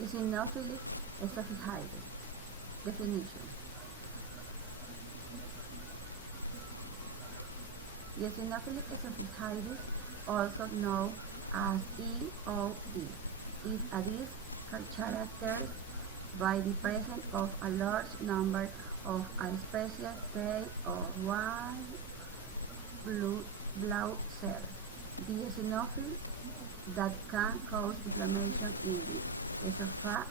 Eosinophilic esophagitis. Definition. Eosinophilic esophagitis, also known as EOE, is a disease characterized by the presence of a large number of a special type of white blood cells, the eosinophils, that can cause inflammation in the esophagus.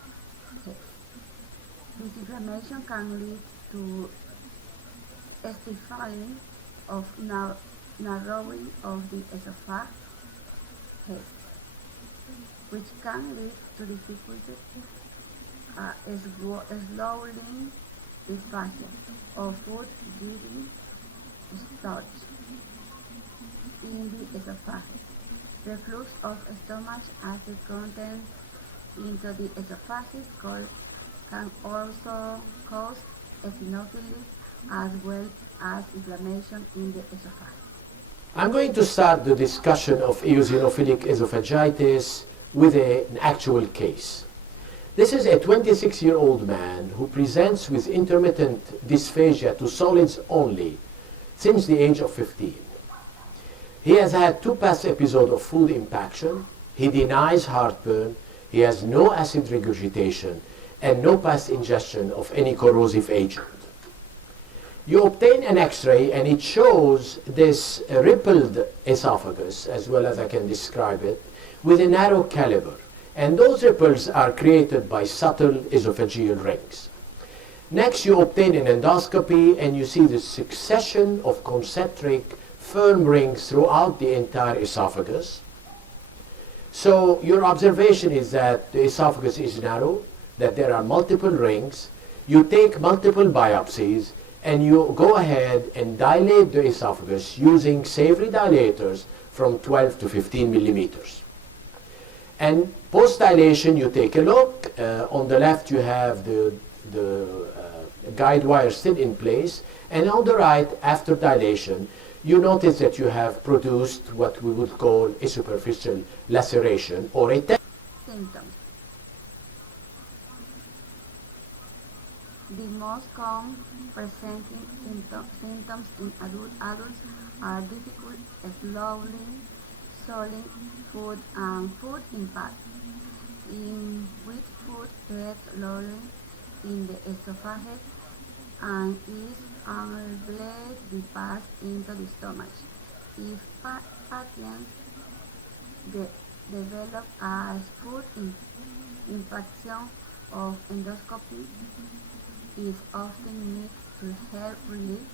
This inflammation can lead to stifling of narrowing of the esophagus, which can lead to difficulty slowing dysphagia of food getting stored in the esophagus. Reflux of stomach acid content into the esophagus can also cause eosinophilitis as well as inflammation in the esophagus. I'm going to start the discussion of eosinophilic esophagitis with an actual case. This is a 26-year-old man who presents with intermittent dysphagia to solids only since the age of 15. He has had 2 past episodes of food impaction. He denies heartburn. He has no acid regurgitation and no past ingestion of any corrosive agent. You obtain an X-ray and it shows this rippled esophagus, as well as I can describe it, with a narrow caliber. And those ripples are created by subtle esophageal rings. Next, you obtain an endoscopy and you see the succession of concentric firm rings throughout the entire esophagus. So your observation is that the esophagus is narrow, that there are multiple rings. You take multiple biopsies and you go ahead and dilate the esophagus using Savory dilators from 12 to 15 millimeters. And post-dilation, you take a look. On the left, you have the guide wire still in place. And on the right, after dilation, you notice that you have produced what we would call a superficial laceration or a Symptoms. The most common presenting symptoms in adults are difficult swallowing, swallowing food and food impact. With food gets lodged in the esophagus and is unable to pass into the stomach. If patients develop as food infection of endoscopy is often needed to help relieve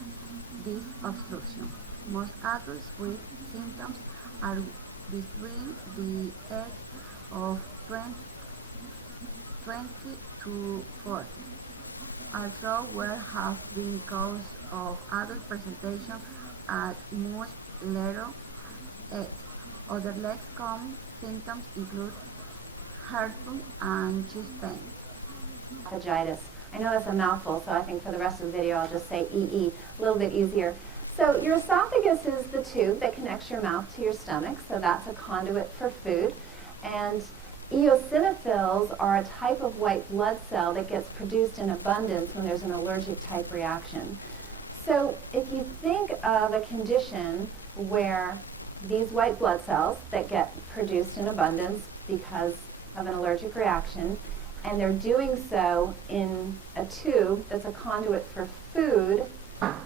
this obstruction. Most adults with symptoms are between the age of 20 to 40. Although there have been cases of adult presentation at much later age. Other less common symptoms include heartburn and chest pain. Esophagitis. I know that's a mouthful, so I think for the rest of the video I'll just say EE, a little bit easier. So your esophagus is the tube that connects your mouth to your stomach, so that's a conduit for food. And eosinophils are a type of white blood cell that gets produced in abundance when there's an allergic type reaction. So if you think of a condition where these white blood cells that get produced in abundance because of an allergic reaction, and they're doing so in a tube that's a conduit for food,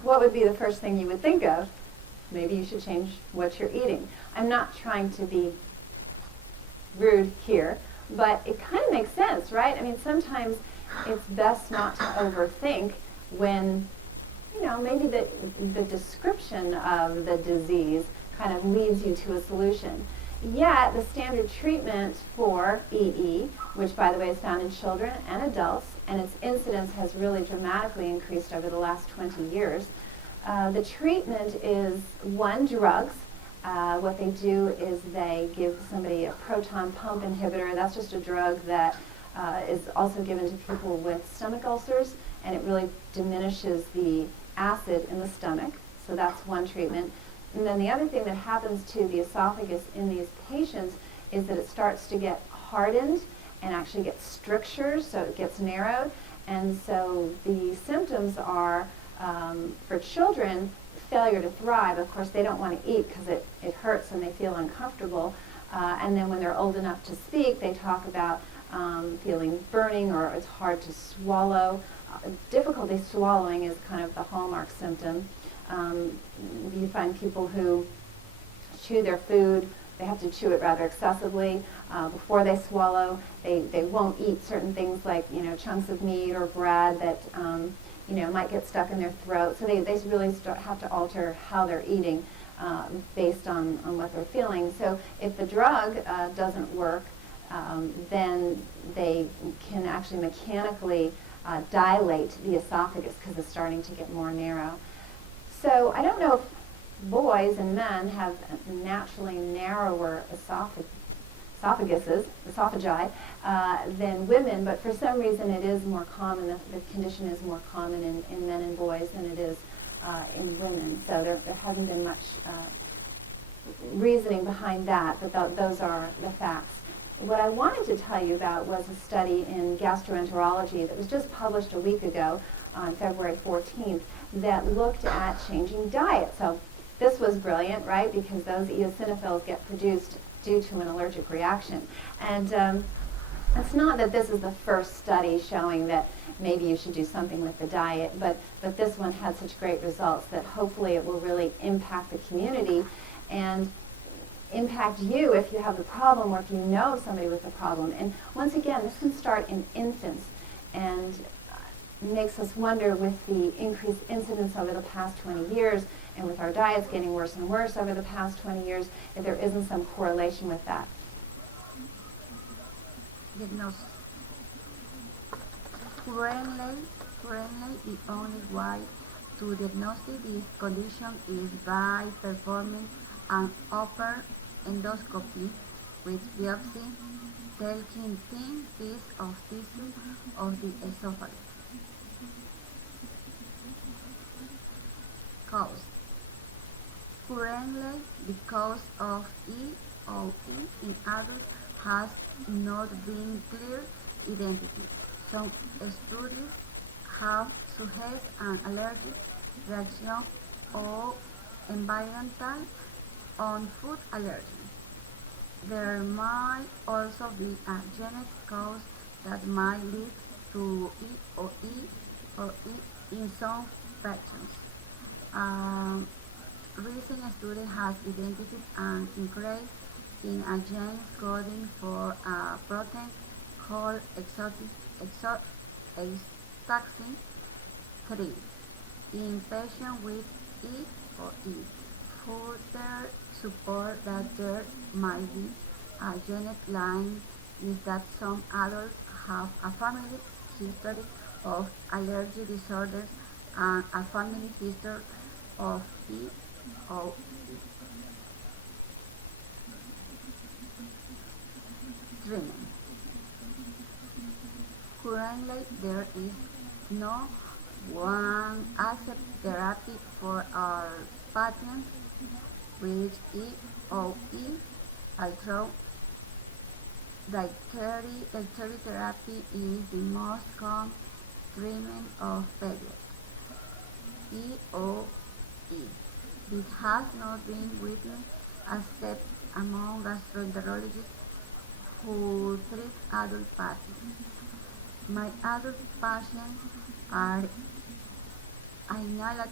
what would be the first thing you would think of? Maybe you should change what you're eating. I'm not trying to be rude here, but it kind of makes sense, right? I mean, sometimes it's best not to overthink when, maybe the description of the disease kind of leads you to a solution. Yet, the standard treatment for EE, which by the way is found in children and adults, and its incidence has really dramatically increased over the last 20 years, the treatment is, one, drugs. What they do is they give somebody a proton pump inhibitor. That's just a drug that is also given to people with stomach ulcers, and it really diminishes the acid in the stomach. So that's one treatment. And then the other thing that happens to the esophagus in these patients is that it starts to get hardened and actually gets strictures, so it gets narrowed. And so the symptoms are, for children, failure to thrive. Of course, they don't want to eat because it hurts and they feel uncomfortable. And then when they're old enough to speak, they talk about feeling burning, or it's hard to swallow. Difficulty swallowing is kind of the hallmark symptom. You find people who chew their food, they have to chew it rather excessively before they swallow. They won't eat certain things like, chunks of meat or bread that might get stuck in their throat. So they really have to alter how they're eating based on what they're feeling. So if the drug doesn't work, then they can actually mechanically dilate the esophagus because it's starting to get more narrow. So I don't know if boys and men have naturally narrower esophagi than women, but for some reason it is more common, the condition is more common in men and boys than it is in women. So there hasn't been much reasoning behind that, but those are the facts. What I wanted to tell you about was a study in gastroenterology that was just published a week ago on February 14th that looked at changing diet. So this was brilliant, right? Because those eosinophils get produced due to an allergic reaction. And it's not that this is the first study showing that maybe you should do something with the diet, but this one had such great results that hopefully it will really impact the community and impact you if you have the problem, or if you know somebody with the problem. And once again, this can start in infants, and makes us wonder, with the increased incidence over the past 20 years, and with our diets getting worse and worse over the past 20 years, if there isn't some correlation with that. Diagnosis. Currently, the only way to diagnose this condition is by performing an upper endoscopy with biopsy, taking thin piece of tissue of the esophagus. Cause. Currently, the cause of EOE in adults has not been clear identity. Some studies have suggested an allergic reaction or environmental on food allergy. There might also be a genetic cause that might lead to EOE or E in some patients. Recent study has identified an increase in a gene coding for a protein called exotaxin 3 in patients with EOE. Further support that there might be a genetic line is that some adults have a family history of allergy disorders and a family history of EOE. Treatment. Currently, there is no one accepted therapy for our patients with EOE, although dietary therapy is the most common treatment of pediatric EOE. This has not been witnessed except among gastroenterologists who treat adult patients. My adult patients are inhaled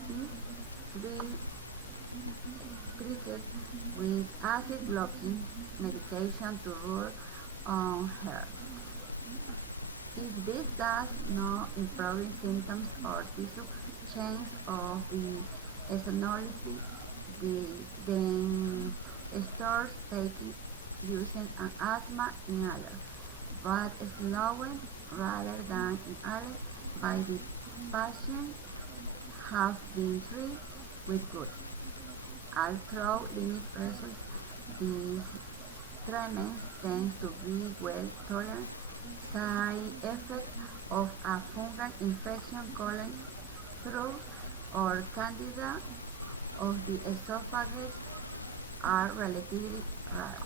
treated with acid blocking medication to rule on her. If this does not improve symptoms or tissue change of the eosinophilic, then start taking using an asthma inhaler, but slowing rather than inhaled by the patient have been treated with good. Although limited results, these treatments tend to be well tolerated. Side effects of a fungal infection called through or candida of the esophagus are relatively rare.